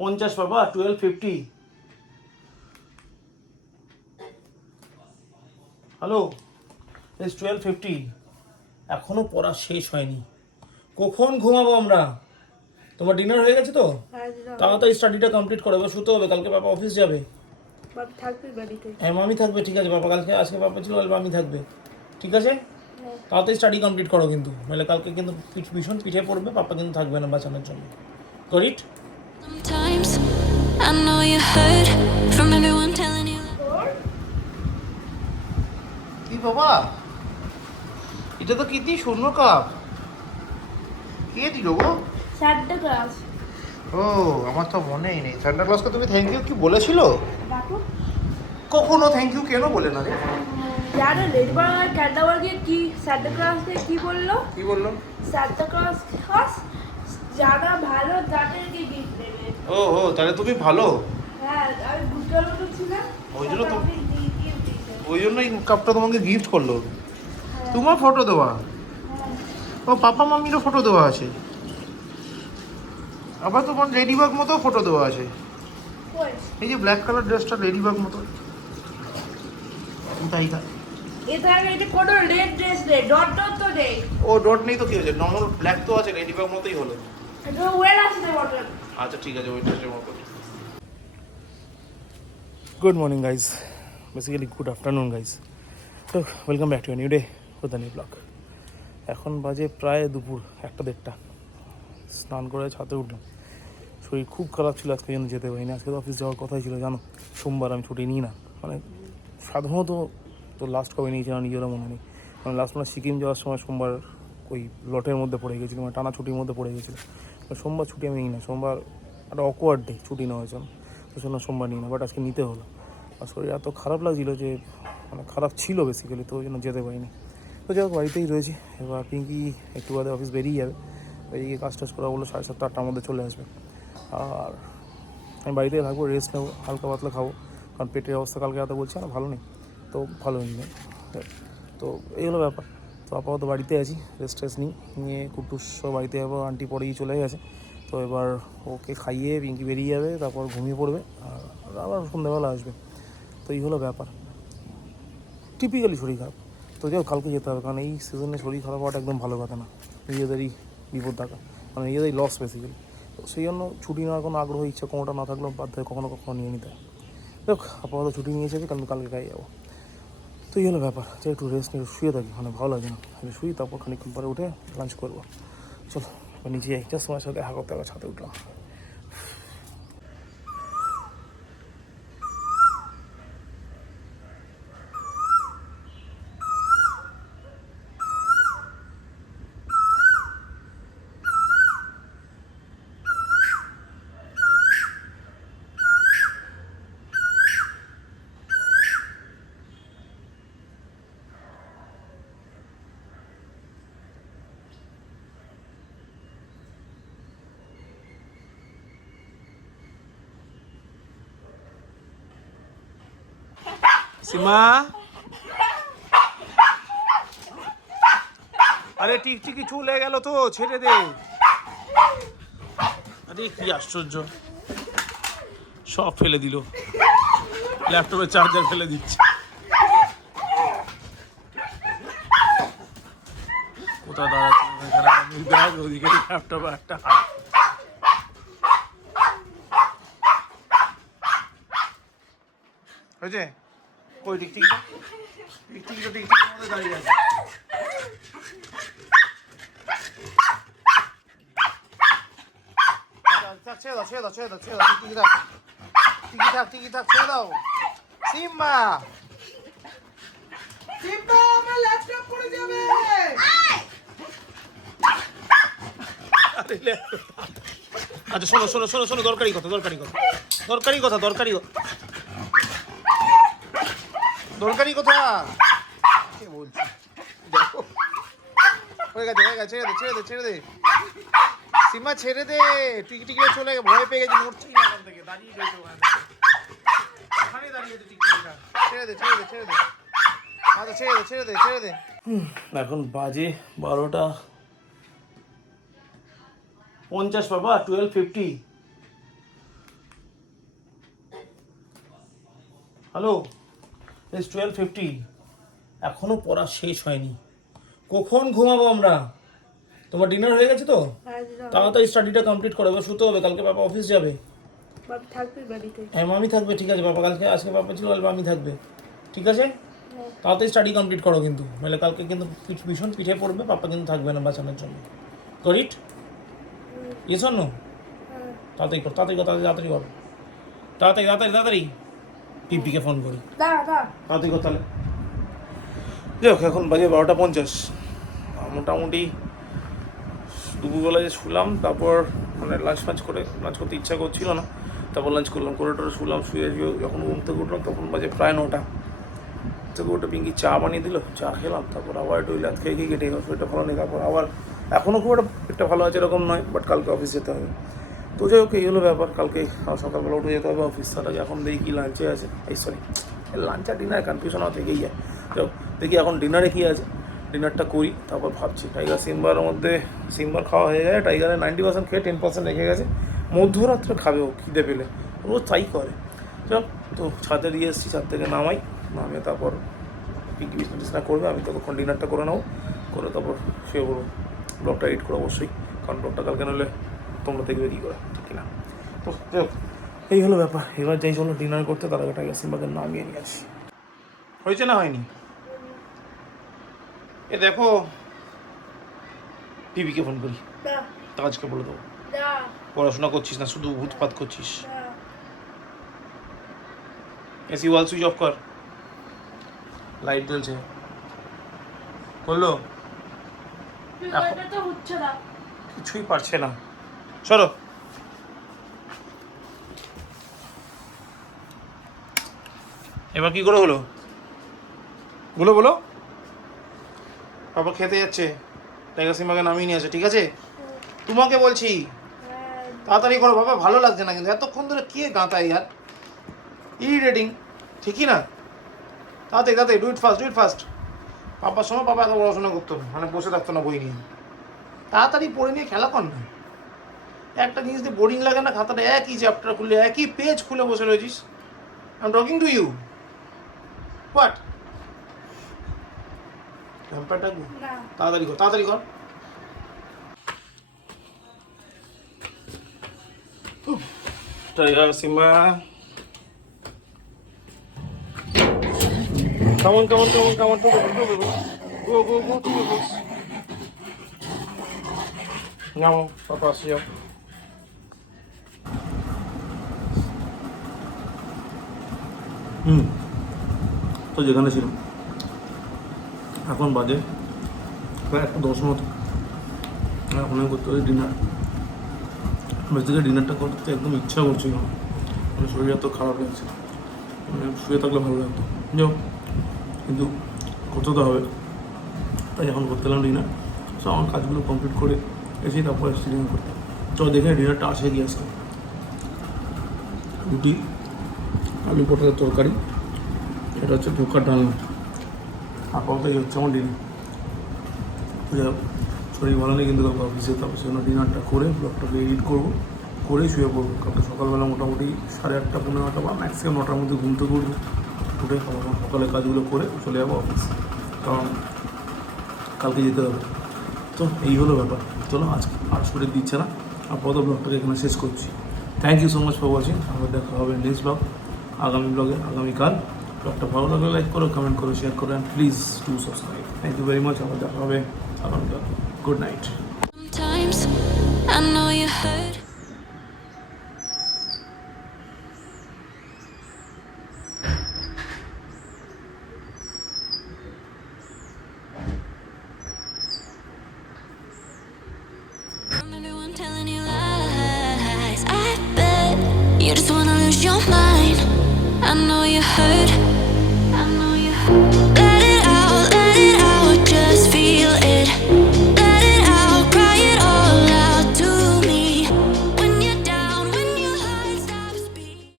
50 বাবা, 1250। Hello, it's 1250। এখনো পড়া শেষ হয়নি। কখন ঘুমাবো আমরা? তোমার ডিনার হয়ে গেছে তো? তাড়াতাড়ি স্টাডিটা কমপ্লিট করো, এবার শুতে হবে, কালকে বাবা অফিস যাবে। বাবা থাকবে বাড়িতে? হ্যাঁ, মামি থাকবে, ঠিক আছে বাবা। আজকে বাবা ছিল, কাল মামি থাকবে, ঠিক আছে? তাড়াতাড়ি স্টাডি কমপ্লিট করো কিন্তু, নাহলে কালকে কিন্তু ভীষণ পিঠে পড়বে, পাপা কিন্তু থাকবে না বাঁচানোর জন্য। Got it? Sometimes I know you heard from everyone telling you. কি বাবা, এটা তো কীর্তি শূন্য কাপ। কে দিল গো? সাতটা ক্লাস। ও, আমার তো মনেই নেই। সান্টা ক্লজকে তুমি থ্যাংক ইউ কি বলেছিল? দেখো কখনো থ্যাংক ইউ কেন বলে না রে? যারা লেটবার আর ক্যান্টারবার্গে কি সান্টা ক্লাসকে কি বললো? কি বললো? সান্টা ক্লাস যারা ভালো তাদেরকে গিফট দেবে। ও ও, তাহলে তুমি ভালো। হ্যাঁ, আমি বুঝতে ছিলাম। ওই জন্য তো, গিফট দিতে। ওই জন্যই কাপটা তোমাকে গিফট করলো। তোমার ফটো দেওয়া, ও পাপা মামিরও ফটো দেওয়া আছে, আবার তোমার লেডিবাগ মতো ফটো দেওয়া আছে। কই? এই যে ব্ল্যাক কালার ড্রেসটা লেডিবাগ মতো, তাই না? এটা কোনো রেড ড্রেস নেই, ডট ডট তো নেই। ও ডট নেই তো কি হয়েছে, নর্মাল ব্ল্যাক তো আছে, লেডিবাগ মতোই হলো। এটা ওয়েল আছে না বটন। আচ্ছা ঠিক আছে, ওই ড্রেসের মতো। Good morning guys, basically good afternoon guys. তো welcome back to new day with new blog. এখন বাজে প্রায় দুপুর 1-1:30। স্নান করে ছাদে উঠলাম। শরীর খুব খারাপ ছিল, আজকে জন্য যেতে পারিনি। আজকে তো অফিস যাওয়ার কথাই ছিল, জানো। সোমবার আমি ছুটি নিই না, মানে সাধারণত তো লাস্ট কবে নিয়েছি আমার নিজেরও মনে নেই। মানে লাস্ট মানে সিকিম যাওয়ার সময় সোমবার ওই লটের মধ্যে পড়ে গেছিলো, মানে টানা ছুটির মধ্যে পড়ে গেছিলো। সোমবার ছুটি আমি নিই না, সোমবার একটা অকওয়ার্ড ডে, ছুটি নেওয়া হয়েছে, তো জন্য সোমবার নিই না। বাট আজকে নিতে হলো, আর শরীর এত খারাপ লাগছিলো যে, মানে খারাপ ছিল বেসিক্যালি, তো ওই জন্য যেতে পারিনি। তো যাই হোক, বাড়িতেই রয়েছি। এবার পিঙ্কি একটু বাদে অফিস বেরিয়ে যাবে, বেরিয়ে কাজ টাজ করা বললো 7:30-8টার মধ্যে চলে আসবে। আর আমি বাড়িতেই থাকবো, রেস্ট নেবো, হালকা পাতলা খাবো, কারণ পেটের অবস্থা কালকে রাতে বলছে না ভালো নেই, তো ভালো নেই। তো এই হলো ব্যাপার। তো আপাতত বাড়িতে আছি, রেস্ট টেস্ট নিয়ে কুটুস সব বাড়িতে যাবো, আন্টি পরেই চলে গেছে। তো এবার ওকে খাইয়ে পিঙ্কি বেরিয়ে যাবে, তারপর ঘুমিয়ে পড়বে, আর আবার সন্ধ্যাবেলা আসবে। তো এই হলো ব্যাপার, টিপিক্যালি শরীর খারাপ। তো যাও, কালকে যেতে হবে, কারণ এই সিজনে শরীর খারাপ হওয়াটা একদম ভালো কথা না, নিজেদেরই বিপদ থাকা, মানে নিজেদেরই লস বেসিক্যালি। তো সেই জন্য ছুটি নেওয়ার কোনো আগ্রহ ইচ্ছা কোনোটা না থাকলেও বাধ্য হয়ে কখনো কখনো নিয়ে নিতে হয়। দেখ, আপাতত ছুটি নিয়ে যাবে, কারণ কালকে গায়ে যাবো। তো এই হলো ব্যাপার, যে একটু রেস্ট নিয়ে শুয়ে থাকি, মানে ভালো লাগে না, শুই, তারপর খানিকক্ষণ পরে উঠে লাঞ্চ করবো। চলো নিচে যাই, জাস্ট তোমার সাথে দেখা করতে হবে, ছাদে উঠলাম। সীমা, আরে টিকটিকি চলে গেল তো, ছেড়ে দে। আরে কি আশ্চর্য, সব ফেলে দিল, ল্যাপটপের চার্জার ফেলে দিচ্ছে। কোথাও দাঁড়াচ্ছে, ওদিকে ল্যাপটপে একটা হাত। হয়েছে? কই টিকটিকিটা? টিকটিকির মধ্যে দাঁড়িয়ে আছে। ছেড়ে দাও, ছেড়ে দাও, ছেড়ে দাও, ছেড়ে দাও, টিকি থাক, টিকি থাক, টিকি থাক, ছেড়ে দাও। সিম্বা, সিম্বা, আমার ল্যাপটপ পড়ে যাবে। আচ্ছা শোনো শোনো শোনো শোনো, দরকারি কথা, দরকারি কথা, দরকারি কথা, দরকারি দরকারি কথা কে বলছি, দেখো হয়ে গেছে, হয়ে গেছে, ছেড়ে দে, ছেড়ে দে, ছেড়ে দে সীমা, ছেড়ে দে। টিকটিকি চলে গেছে, ভয় পেয়ে গেছে, মরছেই না ওখান থেকে, দাঁড়িয়ে গেছে ওখানে দাঁড়িয়ে আছে টিকটিকিটা। ছেড়ে দে, ছেড়ে দে, ছেড়ে দে, আচ্ছা ছেড়ে দে, ছেড়ে দে, ছেড়ে দে। এখন বাজে 12:50 বাবা, 12:50। হ্যালো, ইটস 12:50, এখনো পড়া শেষ হয়নি। কখন ঘুমাবো আমরা? তোমার ডিনার হয়ে গেছে তো? তাড়াতাড়ি স্টাডিটা কমপ্লিট করো, এবার শুতে হবে, কালকে বাবা অফিস যাবে। বাবা থাকবে বাড়িতে। হ্যাঁ মামি থাকবে, ঠিক আছে বাবা, কালকে আজকে বাবা ছিল, কাল মামি থাকবে, ঠিক আছে? তাড়াতাড়ি স্টাডি কমপ্লিট করো কিন্তু, নাহলে কালকে কিন্তু ভীষণ পিঠে পড়বে, পাপা কিন্তু থাকবে না বাঁচানোর জন্য। Got it? Yes or no? তাড়াতাড়ি কর, তাড়াতাড়ি কর, তাড়াতাড়ি কর, তাড়াতাড়ি তাড়াতাড়ি তাড়াতাড়ি। পিপিকে ফোন করি, তাড়াতাড়ি কর তাহলে। যাই হোক, এখন বাজে 12:50। মোটামুটি দুপুরবেলা যে শুলাম, তারপর মানে লাঞ্চ করতে ইচ্ছা করছিল না, তারপর লাঞ্চ করলাম, করে টোরে শুলাম, শুয়ে যখন ঘুম থেকে উঠলাম তখন বাজে প্রায় 9টা। থেকে ওটা পিঙ্কি চা বানিয়ে দিল, চা খেলাম, তারপর আবার একটু লাত খেয়ে কেটে গেল, শরীরটা ভালো নেই। তারপর আবার এখনও খুব একটা ভালো আছে এরকম নয়, বাট কালকে অফিস যেতে হবে। তো যাই হোক, এই হলো ব্যাপার। কালকে সকালবেলা উঠে যেতে হবে অফিস, তার আগে এখন দেখি কী লাঞ্চে আছে, লাঞ্চ আর ডিনার কনফিউশন থেকেই যায়। তো দেখি এখন ডিনারে কী আছে, ডিনারটা করি, তারপর ভাবছি। টাইগার সিম্বার মধ্যে সিম্বার খাওয়া হয়ে যায়, টাইগারে 90% খেয়ে 10% রেখে গেছে, মধ্যরাত্রে খাবে ও খিদে পেলে, রোজ তাই করে। চল, তো ছাদে দিয়ে এসেছি, ছাদ থেকে নামাই, নামিয়ে তারপর পিঙ্কি বিছনা করবে, আমি ততক্ষণ ডিনারটা করে নেবো, করে তারপর শুয়ে পড়বো। ব্লগটা এডিট করে অবশ্যই, কারণ ব্লগটা কালকে নলে তোমরা দেখবে কী করে, ঠিক কিনা? তো যাই হোক, এই হলো ব্যাপার। এবার যাই চলো ডিনার করতে, তার আগে টাইগার সিম্বাকে নামিয়ে নিয়ে আসি। হয়েছে না হয়নি? এ দেখো, পিপিকে ফোন করি, তাজকে বলে দেবো পড়াশোনা করছিস না, শুধু উৎপাত করছিস। এসি ওয়াল সুইচ অফ কর, লাইট জ্বলছে, বললো কিছুই পারছে না। সরো, এবার কি করে হলো? বলো বলো। বাবা খেতে যাচ্ছে, টাইগার সিম্বাকে নামিয়ে নিয়ে আসে, ঠিক আছে? তোমাকে বলছি তাড়াতাড়ি করো বাবা, ভালো লাগছে না কিন্তু এতক্ষণ ধরে কে গাঁতায় ইয়ার, ইরিটেটিং, ঠিকই না? তাড়াতাড়ি তাড়াতাড়ি, ডু ইট ফাস্ট। পাপার সময় পাপা এত পড়াশোনা করতো না, মানে বসে থাকতো না বই নিয়ে, তাড়াতাড়ি পড়ে নিয়ে খেলা কর না। একটা জিনিস দিয়ে বোরিং লাগে না? খাতাটা একই চ্যাপ্টার খুলে, একই পেজ খুলে বসে রয়েছিস। I am talking to you, what? তাড়াতাড়ি কর। Tiger Simba, come on, go, নাও পাপা আসি যাও। তো যেখানে ছিলাম, এখন বাজে প্রায় 1:10 মতো, এখন করতে হবে ডিনার। বেসিক্যালি ডিনারটা করতে একদম ইচ্ছা করছিল না, মানে শরীর এত খারাপ লাগছে, মানে শুয়ে থাকলে ভালো লাগতো, যাও কিন্তু করতে তো হবে, তাই এখন করতে এলাম ডিনার। সো আমার কাজগুলো কমপ্লিট করে এসে তারপর এসে ডিনার করতে। তো দেখে ডিনারটা আসে গিয়ে আসলাম, রুটি, আলু পটলের তরকারি, এটা হচ্ছে ধোকার ডালনা, আপাতত এই হচ্ছে আমার ডিনার। যাই হোক, শরীর ভালো নেই কিন্তু কালকে অফিসে, তারপর সেজন্য ডিনারটা করে ব্লগটাকে এডিট করবো, করে শুয়ে পড়বো। কালকে সকালবেলা মোটামুটি 8:30 পৌনে 9টা বা ম্যাক্সিমাম 9টার মধ্যে ঘুম থেকে উঠবো, উঠে সকালে কাজগুলো করে চলে যাবো অফিস, কারণ কালকে যেতে হবে। তো এই হলো ব্যাপার। চলো আজকে আর শরীর দিচ্ছে না, আপাতত ব্লগটাকে এখানে শেষ করছি। Thank you so much for watching. আবার দেখা হবে নেক্সট ব্লগ, আগামী ব্লগে, আগামীকাল। ব্লগটা ভালো লাগলে লাইক করো, কমেন্ট করো, শেয়ার করো, and please do subscribe. Thank you very much. আবার দেখা হবে আগামীকাল। Good night.